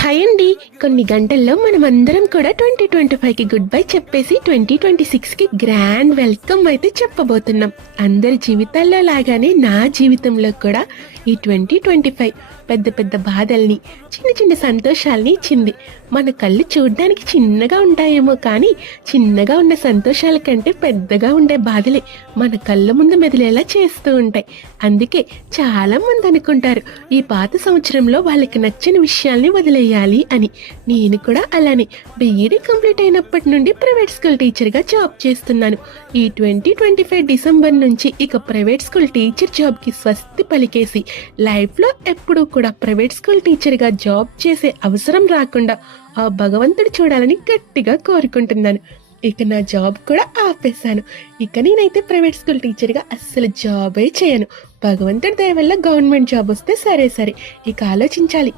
Hi అండి. కొన్ని గంటల్లో మనమందరం కూడా 2025కి గుడ్ బై చెప్పేసి 2026కి గ్రాండ్ వెల్కమ్ అయితే చెప్పబోతున్నాం. అందరి జీవితాల్లో లాగానే నా జీవితంలో కూడా ఈ 2025 పెద్ద పెద్ద బాధల్ని, చిన్న చిన్న సంతోషాల్ని ఇచ్చింది. మన కళ్ళు చూడ్డానికి చిన్నగా ఉంటాయేమో కానీ చిన్నగా ఉన్న సంతోషాల కంటే పెద్దగా ఉండే బాధలే మన కళ్ళ ముందు మెదిలేలా చేస్తూ ఉంటాయి. అందుకే చాలా మంది అనుకుంటారు ఈ పాత సంవత్సరంలో వాళ్ళకి నచ్చిన విషయాల్ని వదిలేయాలి అని. నేను కూడా అలానే బీఈడీ కంప్లీట్ అయినప్పటి నుండి ప్రైవేట్ స్కూల్ టీచర్గా జాబ్ చేస్తున్నాను. ఈ 2025 డిసెంబర్ నుంచి ఇక ప్రైవేట్ స్కూల్ టీచర్ జాబ్కి స్వస్తి పలికేసి లైఫ్లో ఎప్పుడూ కూడా ప్రైవేట్ స్కూల్ టీచర్గా జాబ్ చేసే అవసరం రాకుండా ఆ భగవంతుడు చూడాలని గట్టిగా కోరుకుంటున్నాను. ఇక నా జాబ్ కూడా ఆపేశాను. ఇక నేనైతే ప్రైవేట్ స్కూల్ టీచర్గా అస్సలు జాబే చేయను. భగవంతుడి దయ వల్ల గవర్నమెంట్ జాబ్ వస్తే సరే, ఇక ఆలోచించాలి.